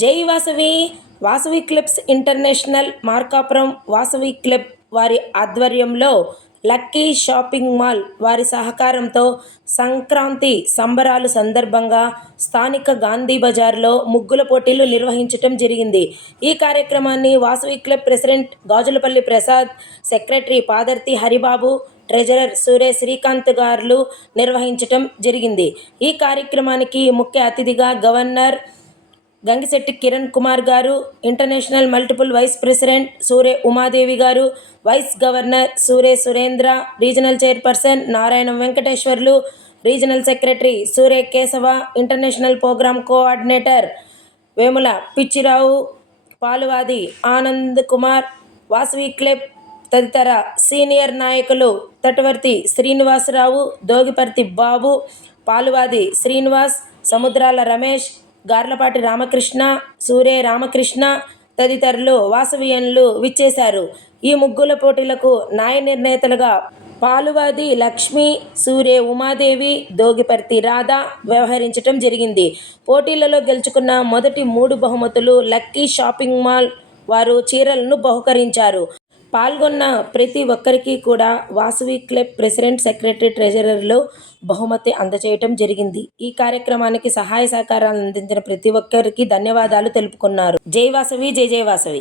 జై Vasavi. Vasavi clubs international Markapuram Vasavi club వారి ఆధ్వర్యంలో లక్కీ షాపింగ్ మాల్ వారి సహకారంతో సంక్రాంతి సంబరాలు సందర్భంగా స్థానిక గాంధీ బజార్లో ముగ్గుల పోటీలు నిర్వహించటం జరిగింది. ఈ కార్యక్రమాన్ని Vasavi club president Gajulapalli Prasad secretary Padarthi Haribabu treasurer Surya Srikanth garu నిర్వహించటం జరిగింది. ఈ కార్యక్రమానికి ముఖ్య అతిథిగా governor Gangisetti Kiran Kumar garu international multiple vice president Sure Umadevi garu vice governor Sure Surendra regional chairperson Narayana Venkateswarlu regional secretary Sure Keshava international programme coordinator Vemula Pichirao Paluvadi Anand Kumar Vasavi club తదితర senior నాయకులు తటవర్తి శ్రీనివాసరావు దోగిపర్తి బాబు పాలువాది శ్రీనివాస్ సముద్రాల రమేష్ గార్లపాటి రామకృష్ణ సూరే రామకృష్ణ తదితరులు వాసవియన్లు విచ్చేశారు. ఈ ముగ్గుల పోటీలకు న్యాయ నిర్ణేతలుగా పాలువాది లక్ష్మి సూర్య ఉమాదేవి దోగిపర్తి రాధ వ్యవహరించటం జరిగింది. పోటీలలో గెలుచుకున్న మొదటి మూడు బహుమతులు లక్కీ షాపింగ్ మాల్ వారు చీరలను బహుకరించారు. పాల్గొన్న ప్రతి ఒక్కరికి కూడా వాసవి క్లబ్ ప్రెసిడెంట్ సెక్రటరీ ట్రెజరర్లో బహుమతి అందజేయటం జరిగింది. ఈ కార్యక్రమానికి సహాయ సహకారాలు అందించిన ప్రతి ఒక్కరికి ధన్యవాదాలు తెలుపుకున్నారు. జై వాసవి జై జై వాసవి.